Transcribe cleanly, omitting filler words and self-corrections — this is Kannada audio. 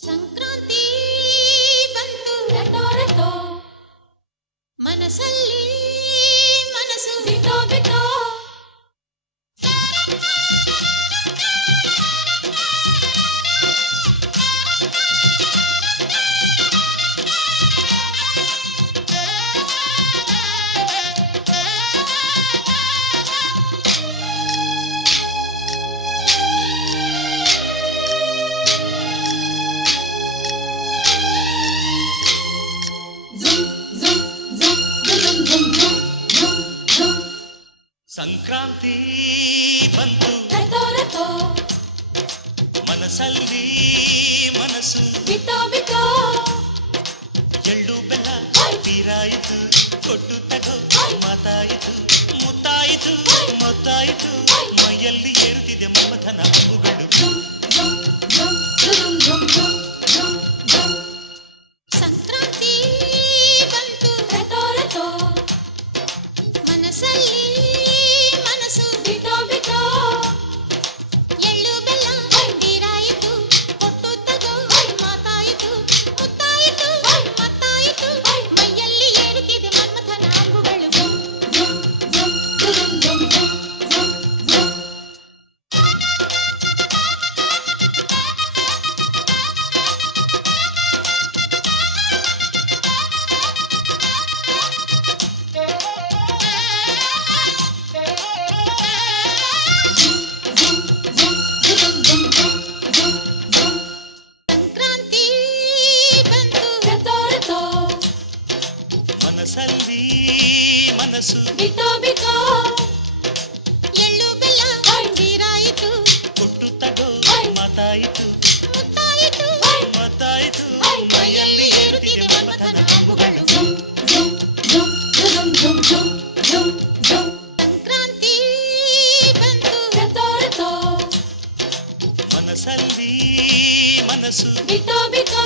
ಸಂಕ್ರಾಂತಿ ಬಂತು ರಟೋ ರಟೋ ಮನಸ್ಸಲ್ಲಿ ಮನಸ್ಸು ಬಿಟೋ ಬಿಟೋ ಸಂಕ್ರಾಂತಿ ಬಂತು ರಟೋ ರಟೋ ಮನಸ್ಸಲ್ಲಿ ಮನಸ್ಸು ಬಿಟೋ ಬಿಟೋ ಎಳ್ಳು ಬೆಲ್ಲ ತೀರಾಯಿತು ಕೊಟ್ಟು ತಗೋ ಮಾತಾಯಿತು ಮುತ್ತಾಯಿತು ಮೊತ್ತಾಯಿತು ಮೈಯಲ್ಲಿ ಏರುತ್ತಿದೆ ಮಮಥನ ಹಬ್ಬುಗಳು ಸಂಕ್ರಾಂತಿ ಬಂತು ರಟೋ ರಟೋ ಮನಸ್ಸಲ್ಲಿ ಮನಸ್ಸು ಬಿಟೋ ಬಿಟೋ ಎಳ್ಳು ಬೆಲ್ಲ ತೀರಾಯಿತು ಕೊಟ್ಟು ತಗೋ ಮಾತಾಯಿತು ಮುತ್ತಾಯಿತು ಮತ್ತಾಯಿತು ಮೈಯಲ್ಲಿ ಏರುತ್ತಿದೆ ಮನ್ಮಥನ ಅಂಬುಗಳು ಸಂಕ್ರಾಂತಿ ಬಂತು ರಟೋ ರಟೋ ಮನಸ್ಸಲ್ಲಿ ಮನಸ್ಸು ಬಿಟೋ ಬಿಟೋ ಎಳ್ಳು ಬೆಲ್ಲ ತೀರಾಯಿತು ಕೊಟ್ಟು ತಗೋ ಮಾತಾಯಿತು ಮುತ್ತಾಯಿತು ಮೊತ್ತಾಯಿತು ಮೈಯಲ್ಲಿ ಏರುತ್ತಿದೆ ಮಮಥನ ಹಬ್ಬುಗಳು ಸಂಕ್ರಾಂತಿ ಬಂತು ರಟೋ ರಟೋ ಮನಸ್ಸಲ್ಲಿ ಮನಸ್ಸು ಬಿಟೋ ಬಿಟೋ